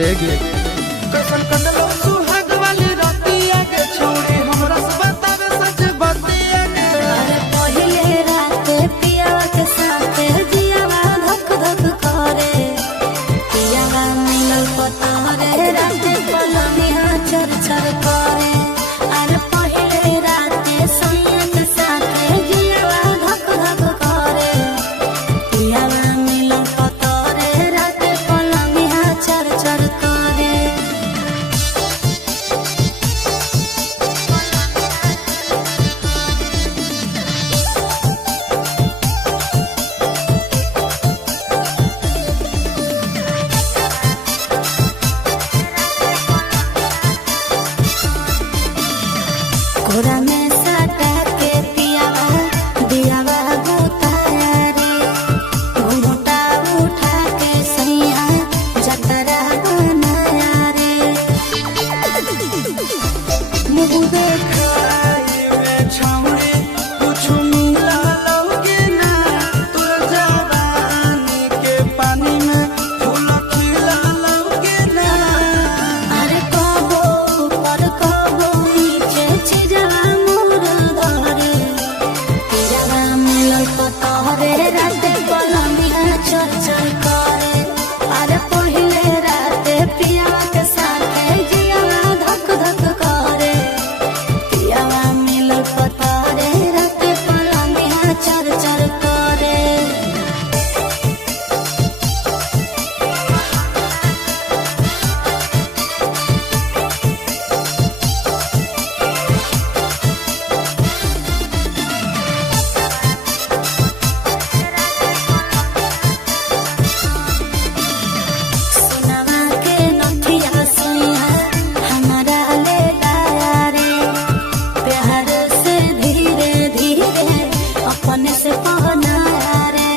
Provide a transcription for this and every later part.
तेगे कैसन कटलो सुहाग वाली रतिया के छोड़ी हमरा से बतावे सच बतिया के। अरे पहिले रात पियावा के साथे जियावा धक धक करे, पियावा मिलल पतरे रात पलंगिया चर चर करे। अरे पहिले रात सैया के साथे जियावा धक धक करे, पियावा मिलल पतरे रात पलंगिया चर चर करे। कोरा में सटा के पियावा दियावा गोताया रे, घूंघटा उठा के सैया जतरा बनाया रे। मुँह देखाई में छौड़ी कुछ मिला लौके ना, तोर जवानी के पानी में फूल खिला लौके ना। अरे कबो ऊपर कबो नीचे छिजवा मोर धरे, पियावा मिलल पतरे रात पलंगिया चर चर करे। अरे पहिले रात पियावा के साथे जियावा धक धक करे, पियावा मिलल पतरे रात पलंगिया चर चर करे। सोनवा के नथिया सैया हमारा ले लाया रे, प्यार से धीरे धीरे अपने से पहनाया रे।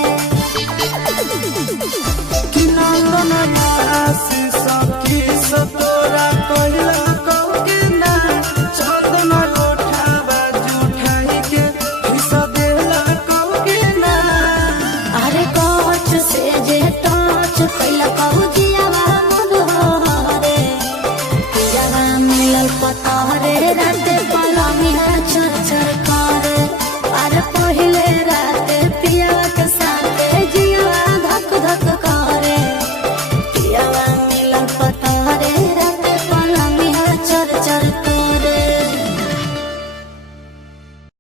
कि नंदन राशि सखी सतोरा कहिला कौके ना, चंदन गोठावा जुठाई के हिस्सा देला कौके ना। अरे कोच से जे टच कैला कहू जियावा मन हो रे, पियावा मिलल पतरे रात